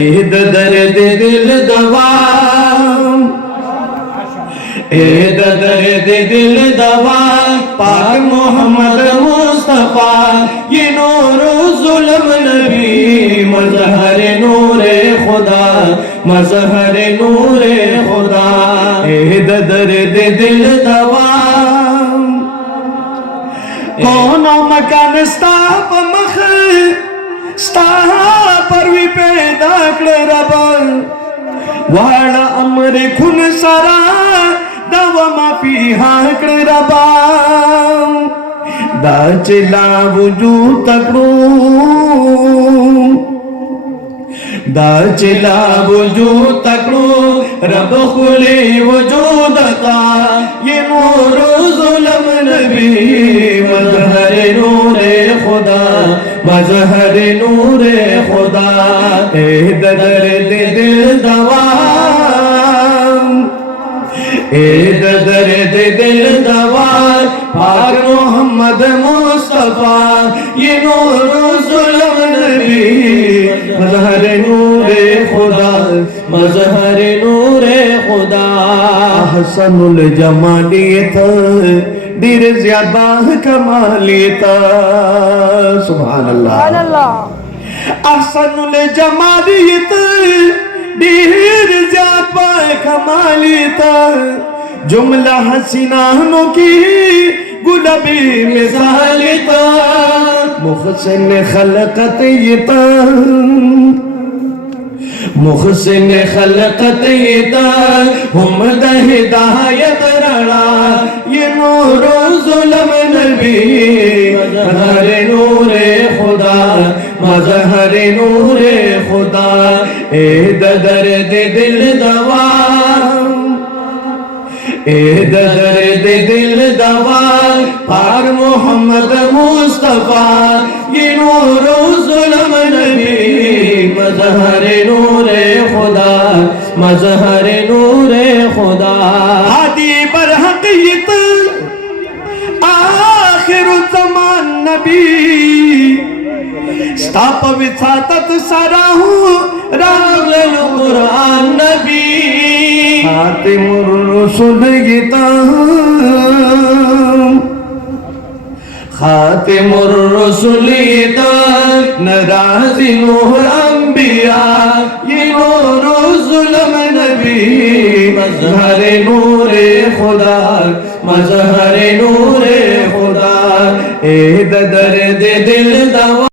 درد دل دوا درد دل دوا پاک محمد مصطفیٰ یہ نور ظلم نبی مظہر نور خدا مظہر نور خدا درد دل دوا کونو مکان ستا پا مخ ستا پروی پیدا کر ربا والا امر کھن سرا دوا ما پیہا کر ربا دا چلا وجود تکڑو دا چلا وجود تکڑو رب خلی وجود تا یہ نور ظلم نبی مظہر نور خدا مظہر نور خدا درد دل دوا درد دل دوا پاک محمد مصطفیٰ یہ نور ظلم نبی مظہر نور خدا مظہر نور خدا حسن الجمالیت دیر زیادہ کمالیت سبحان اللہ احسن الجمالیت دیر زیادہ کمالیت جملہ حسینانوں کی گلابی مثالیت محسن خلقتیت محسن خلقتیت ہم دا ہدایت رڑا یہ نور ظلم نبی مظہر نور خدا مظہر نور خدا درد دل دوا درد دل دوا پاک محمد مصطفیٰ یہ نور ظلم نبی مظہر نور خدا مظہر نور خدا ہادی برحقیت آخر الزمان نبی ستاپ وساطت سراہو راغل القرآن نبی خاتم الرسل گیتا خاتم الرسل گیتا نرازی نور انبیاء یہ نور ظلم نبی مظہر نور خدا مظہر نور خدا درد دل دوا